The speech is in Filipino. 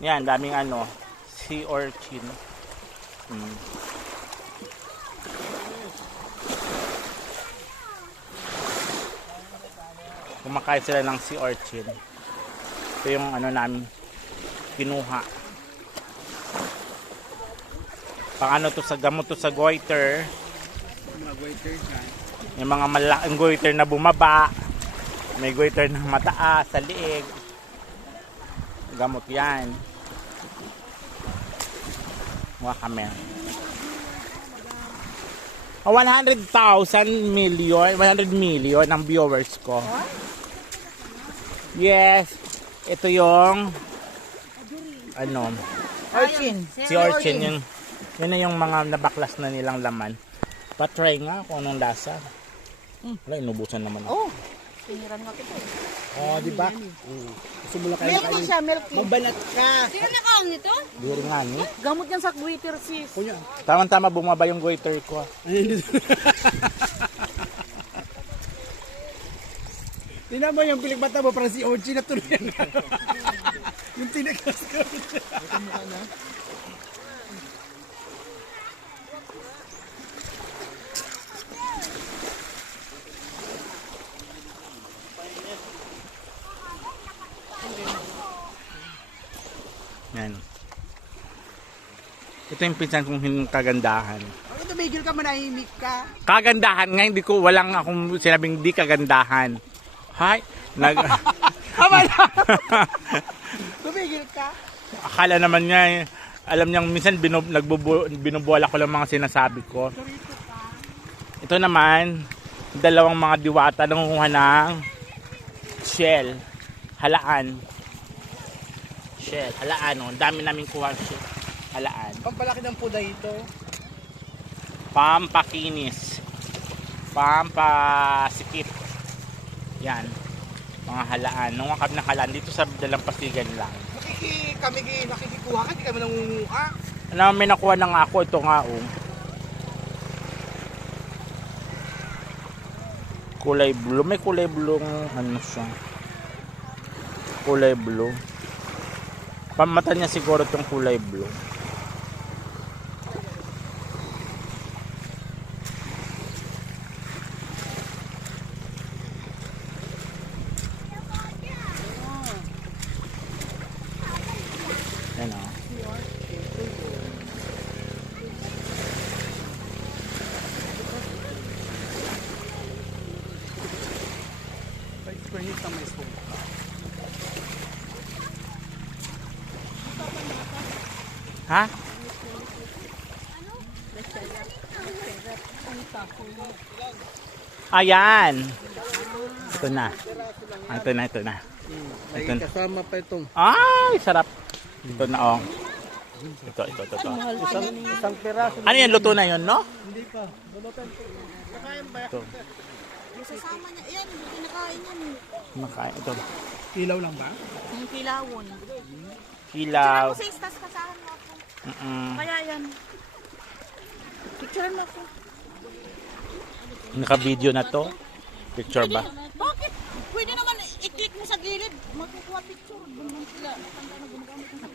Yan, daming ano, sea urchin. Kumakain sila ng sea urchin. Ito yung ano namin kinuha. Pang ano to sa gamot to sa goiter. Mga goiter dyan. Yung mga malaking goiter na bumaba. May goiter na mataas sa liig. Gamot yan. Mukha kami. 100,000 million, 100 million ang viewers ko. Yes. Ito yung ano, Urchin. si urchin yun. Yun na yung mga nabaklas na nilang laman. Pa-try nga kung anong lasa. Wala, inubusan naman ako. Oh, piniran nga kita eh. Oh, di ba? Gusto mo lang kayo Milky siya, milky. Mabalat ka. Sino nakaon nito? Duri nga ni. Gamot yan sa goiter, sis. Kuya. Tama-tama bumaba yung goiter ko. Tingnan mo yung pilik mata mo, parang si Ochi na tuloy yan. Yung tinagas ko. Ito mukha na. Yan. Ito yung pinsan kong kagandahan. Ano tumigil ka, manahimik ka? Kagandahan nga, hindi ko, walang akong sinabing di kagandahan. Hay, Tumigil ka? akala naman niya, alam niyang minsan binubuwala ko lang mga sinasabi ko. Ito naman, dalawang mga diwata nangunguha ng shell, halaan. Shell, halaan, oh. Ang dami namin kuha shell, halaan. Pampalaki ng puda ito. Pampakinis, pampasikip. Yan, mga halaan. Nung akab na halaan dito sa Dalampasigan lang. Nakikikuha ka, di kami nangunguha. Ano, may nakuha na nga ako. Ito nga, oh. Kulay blue. May kulay blue. Ano siya? Kulay blue. Pamata niya siguro itong kulay blue. Yan, oh. Pernis na may spoon. Ha? Ayan. Ito na. Ito na, ito na. May Ito na. kasama pa itong Ay, sarap. Ito na, oh. Ito. isang peraso. Ano yan? Luto na yun, no? Hindi pa. Ito. Sasama niya. Yan, hindi kinakain yan. Makain. Ito. Ilaw lang ba? Yung kilawon. Hilaw. Ako sa istas, kasahan mo ako. Kaya yan. Picturean mo ako. Naka-video na to. Picture ba? Bakit? Pwede naman i-click mo sa gilid. Magkukuha picture. Bunong sila. Matanda na gumagamit ng